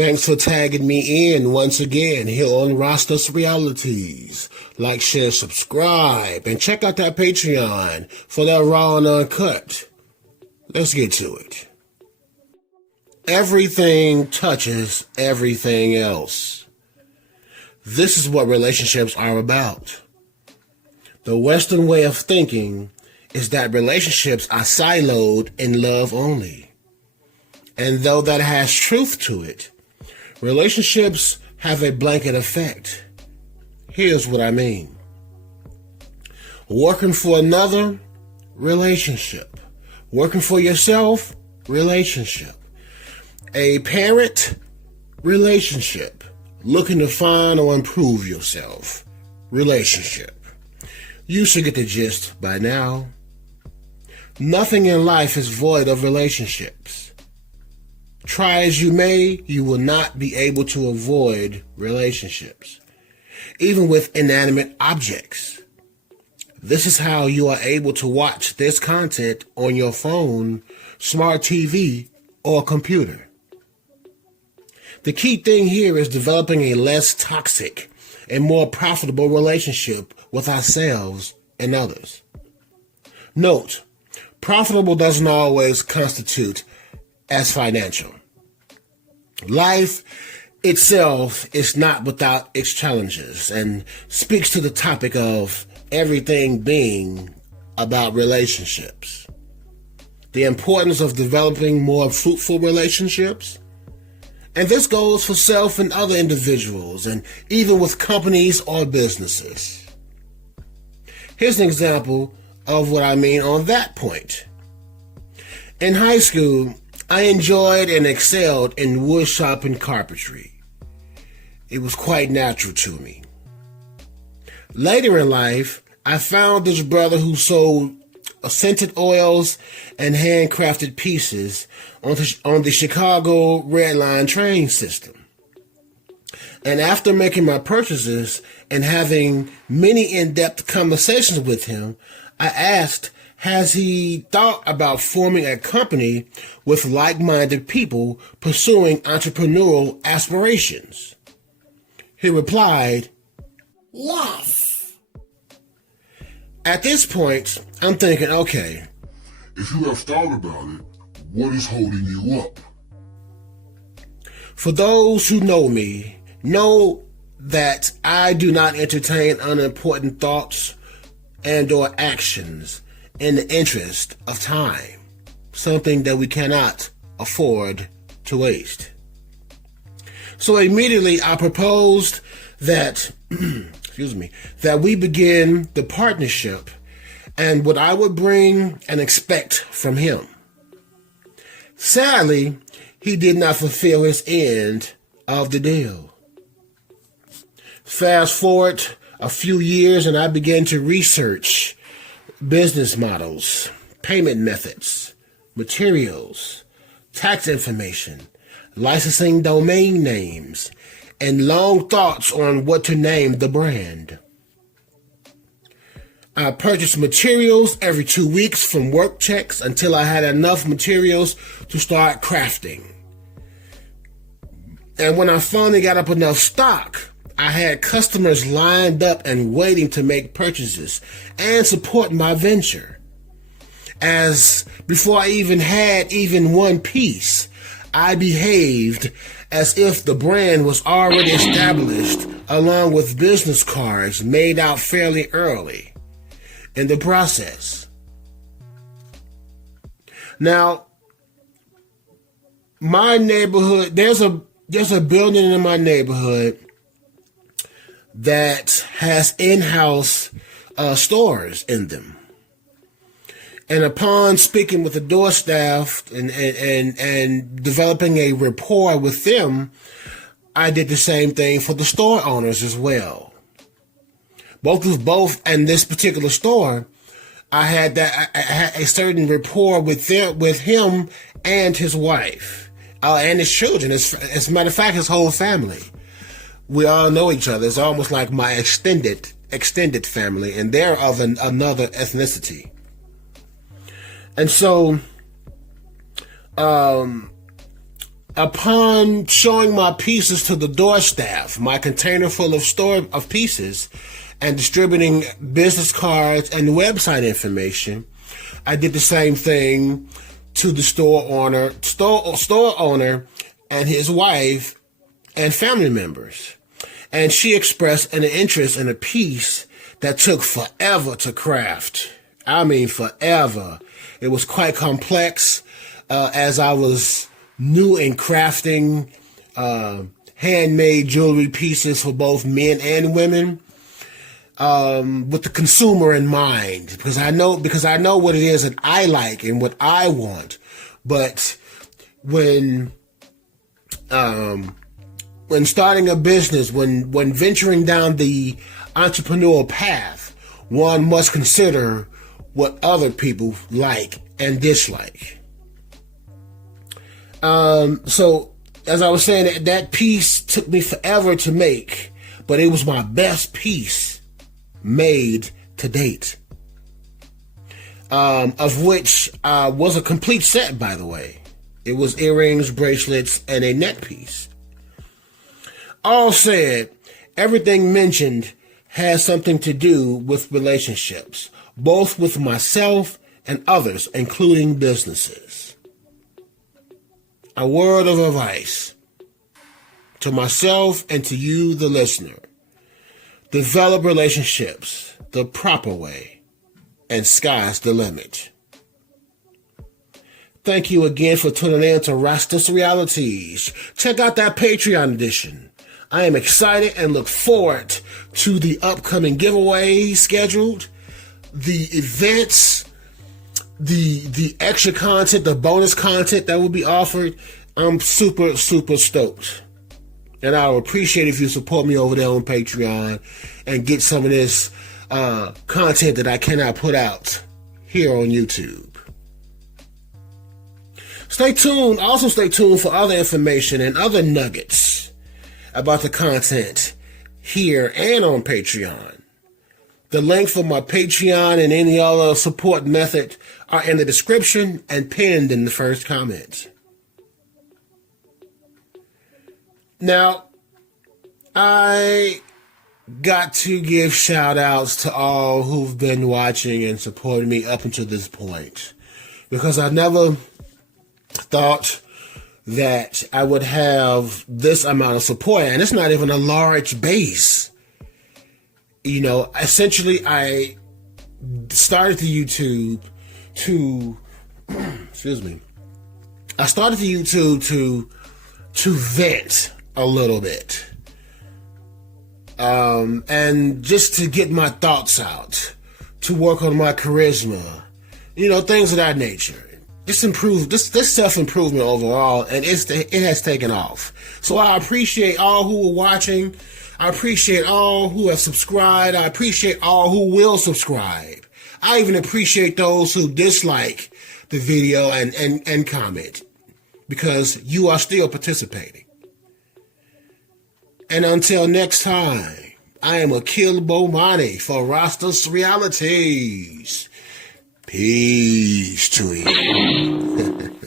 Thanks for tagging me in once again here on Rastas Realities. Like, share, subscribe, and check out that Patreon for that raw and uncut. Let's get to it. Everything touches everything else. This is what relationships are about. The Western way of thinking is that relationships are siloed in love only. And though that has truth to it, relationships have a blanket effect. Here's what I mean. Working for another, relationship. Working for yourself, relationship. A parent, relationship. Looking to find or improve yourself, relationship. You should get the gist by now. Nothing in life is void of relationships. Try as you may, you will not be able to avoid relationships, even with inanimate objects. This is how you are able to watch this content on your phone, smart TV, or computer. The key thing here is developing a less toxic and more profitable relationship with ourselves and others. Note, profitable doesn't always constitute as financial. Life itself is not without its challenges and speaks to the topic of everything being about relationships. The importance of developing more fruitful relationships. And this goes for self and other individuals, and even with companies or businesses. Here's an example of what I mean on that point. In high school, I enjoyed and excelled in wood shop and carpentry. It was quite natural to me. Later in life, I found this brother who sold scented oils and handcrafted pieces on the Chicago Red Line train system. And after making my purchases and having many in-depth conversations with him, I asked, has he thought about forming a company with like-minded people pursuing entrepreneurial aspirations? He replied, yes. At this point, I'm thinking, okay, if you have thought about it, what is holding you up? For those who know me, know that I do not entertain unimportant thoughts and or actions in the interest of time, something that we cannot afford to waste. So immediately I proposed that, that we begin the partnership and what I would bring and expect from him. Sadly, he did not fulfill his end of the deal. Fast forward a few years and I began to research business models, payment methods, materials, tax information, licensing domain names, and long thoughts on what to name the brand. I purchased materials every 2 weeks from work checks until I had enough materials to start crafting. And when I finally got up enough stock, I had customers lined up and waiting to make purchases and support my venture. As before I even had one piece, I behaved as if the brand was already established, along with business cards made out fairly early in the process. Now, my neighborhood, there's a building in my neighborhood that has in-house stores in them. And upon speaking with the door staff and developing a rapport with them, I did the same thing for the store owners as well. Both and this particular store, I had a certain rapport with him and his wife, and his children. As a matter of fact, his whole family. We all know each other. It's almost like my extended family, and they're of another ethnicity. And so Upon showing my pieces to the door staff, my container full of pieces, and distributing business cards and website information, I did the same thing to the store owner and his wife and family members. And she expressed an interest in a piece that took forever to craft. I mean, forever. It was quite complex, as I was new in crafting handmade jewelry pieces for both men and women, with the consumer in mind, because I know what it is that I like and what I want. But when starting a business, when venturing down the entrepreneurial path, one must consider what other people like and dislike. So as I was saying, that piece took me forever to make, but it was my best piece made to date. Of which was a complete set, by the way. It was earrings, bracelets, and a neck piece. All said, everything mentioned has something to do with relationships, both with myself and others, including businesses. A word of advice to myself and to you, the listener. Develop relationships the proper way, and sky's the limit. Thank you again for tuning in to Rastas Realities. Check out that Patreon edition. I am excited and look forward to the upcoming giveaway scheduled, the events, the extra content, the bonus content that will be offered. I'm super, super stoked. And I would appreciate if you support me over there on Patreon and get some of this content that I cannot put out here on YouTube. Stay tuned. Also stay tuned for other information and other nuggets about the content here and on Patreon. The link for my Patreon and any other support method are in the description and pinned in the first comment. Now, I got to give shout outs to all who've been watching and supporting me up until this point, because I never thought that I would have this amount of support, and it's not even a large base. You know, essentially I started the YouTube to I started the YouTube to vent a little bit. And just to get my thoughts out, to work on my charisma, things of that nature. Just improve this self-improvement overall, and it has taken off. So I appreciate all who are watching. I appreciate all who have subscribed. I appreciate all who will subscribe. I even appreciate those who dislike the video and comment, because you are still participating. And until next time, I am Akil Bomani for Rastas Realities. Peace to you.